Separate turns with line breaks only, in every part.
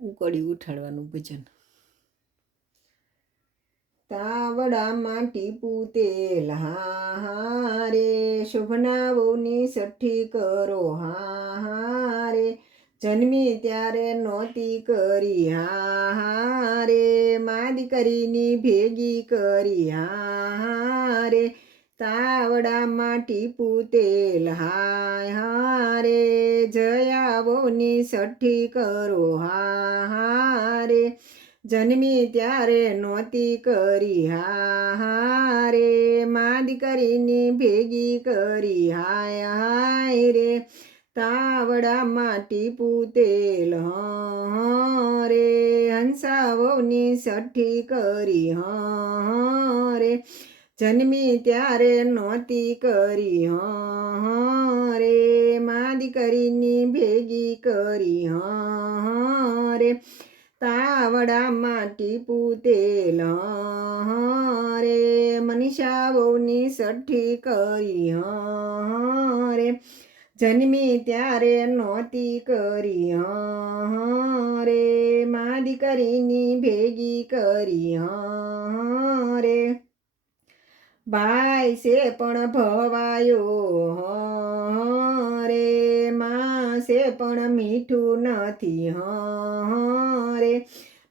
ઉકળી ઉઠાડવાનું ભજન? તાવડામાં ટીપુ તેલ હા હા રે, શોભનાવોની સઠ્ઠી કરો, હા હા રે. જન્મી ત્યારે નહોતી કરી, હા હા રે. મા દીકરીની ભેગી કરી, હા હા રે. તાવડામાં ટીપુ તેલ હાય હા રે. જયાવોની સઠ્ઠી કરો, હા જન્મી ત્યારે નહોતી કરી હા રે મા દીકરીની ભેગી કરી હાય હાય રે. તાવડામાં ટીપું તેલ રે, હંસાવોની સઠ્ઠી કરી હ રે. જન્મી ત્યારે નહોતી કરી હ રે મા દીકરીની ભેગી કરી હ રે. તાવડામાં ટીપું તેલ. હા રે મનીષાઓની સઠ્ઠી કરી. રે, જન્મી ત્યારે નહોતી કરી. રે, મા દીકરીની ભેગી કરી. રે ભાઈ છે પણ ભવાયો. છે પણ મીઠું નથી. હરે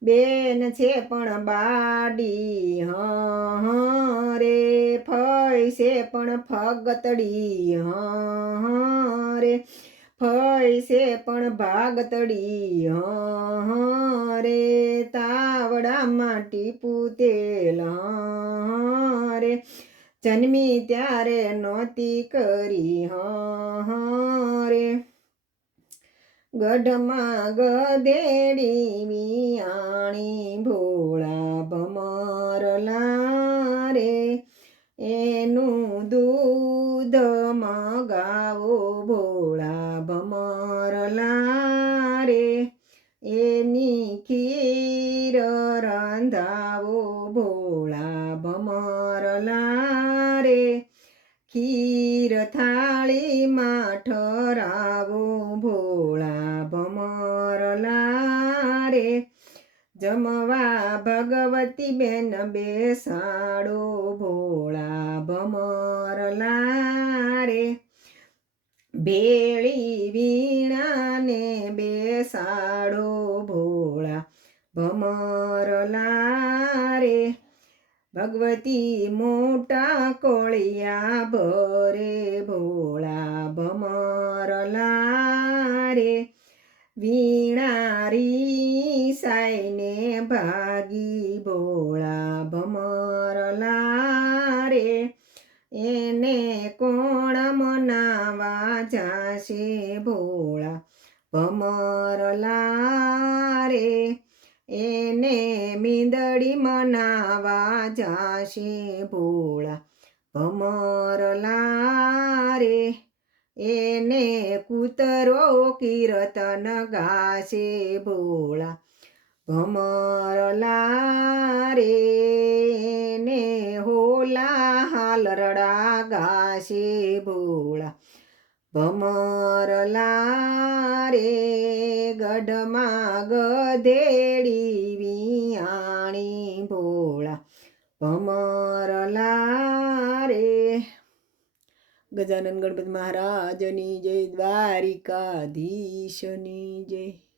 બેન છે પણ બાડી. હરે ફઈ છે પણ ફગતડી. હરે ફઈ છે પણ ભાગતડી. હરે તાવડામાં ટીપું તેલ હા રે. જન્મી ત્યારે નહોતી કરી. હા ગઢમાં ગધેડી મિયાણી ભોળા ભમરલા રે એનું દૂધ મગાવો ભોળા ભમરલા રે એની ખીર રંધાવો ભોળા ભમરલા રે ખીર થાળીમાં ઠરાવો ભોળા જમવા ભગવતી બેન બેસાડો ભોળા ભમરલા લારે ભેળી વીણાને બેસાડો ભોળા ભમરલા લારે ભગવતી મોટા કોળિયા ભરે ભોળા ભમર લારે રે વીણારી સાઈને ભાગી ભોળા ભમરલા રે એને કોણ મનાવા જાશે ભોળા ભમરલા રે એને મીંદડી મનાવા જાશે ભોળા ભમરલા રે એને કૂતરો કીર્તન ગાશે ભોળા. ભમરલા રે ને હોલા હાલરડા ગાશે ભોળા. ભમરલા રે ગઢમાં ગધેડી વિયાણી ભોળા. ભમરલા ગજાનન ગણપતિ મહારાજની જય દ્વારિકાધીશની જય.